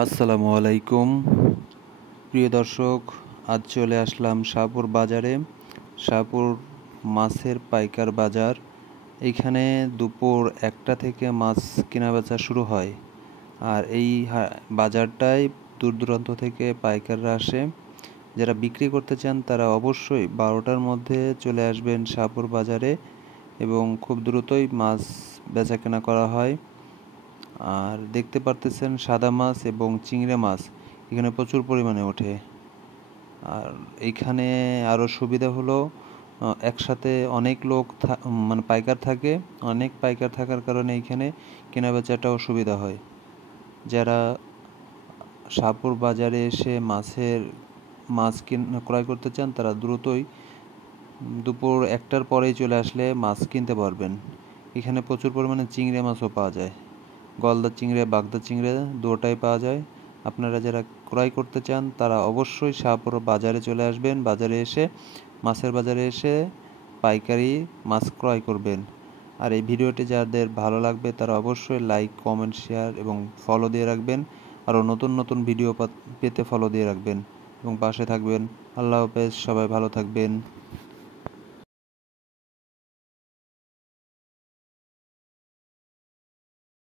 আসসালামু আলাইকুম প্রিয় দর্শক, আজ চলে আসলাম শাহপুর বাজারে। শাহপুর মাছের পাইকার বাজার। এইখানে দুপুর 1টা থেকে মাছ কেনাবেচা শুরু হয়। আর এই বাজারটায় দূর দূরান্ত থেকে পাইকাররা আসে। যারা বিক্রি করতে চান তারা অবশ্যই 12টার মধ্যে চলে আসবেন শাহপুর বাজারে, এবং খুব দ্রুতই মাছ বেচাকেনা করা হয়। আর দেখতে পারতেছেন সাদা মাছ এবং চিংড়ি মাছ এখানে প্রচুর পরিমাণে ওঠে। আর এইখানে আরও সুবিধা হলো একসাথে অনেক লোক মানে পাইকার থাকে। অনেক পাইকার থাকার কারণে এইখানে কেনাবেচাটাও সুবিধা হয়। যারা শাহপুর বাজারে এসে মাছ ক্রয় করতে চান তারা দ্রুতই দুপুর 1টার পরেই চলে আসলে মাছ কিনতে পারবেন। এখানে প্রচুর পরিমাণে চিংড়ি মাছও পাওয়া যায়। গলদা চিংড়ি, বাগদা চিংড়ি দুটোটাই পাওয়া যায়। আপনারা যারা ক্রয় করতে চান তারা অবশ্যই শাহপুর বাজারে চলে আসবেন। মাছের বাজারে এসে পাইকারি মাছ ক্রয় করবেন। আর এই ভিডিওটি যাদের ভালো লাগবে তারা অবশ্যই লাইক, কমেন্ট, শেয়ার এবং ফলো দিয়ে রাখবেন। আরও নতুন নতুন ভিডিও পেতে ফলো দিয়ে রাখবেন এবং পাশে থাকবেন। আল্লাহ হাফেজ, সবাই ভালো থাকবেন।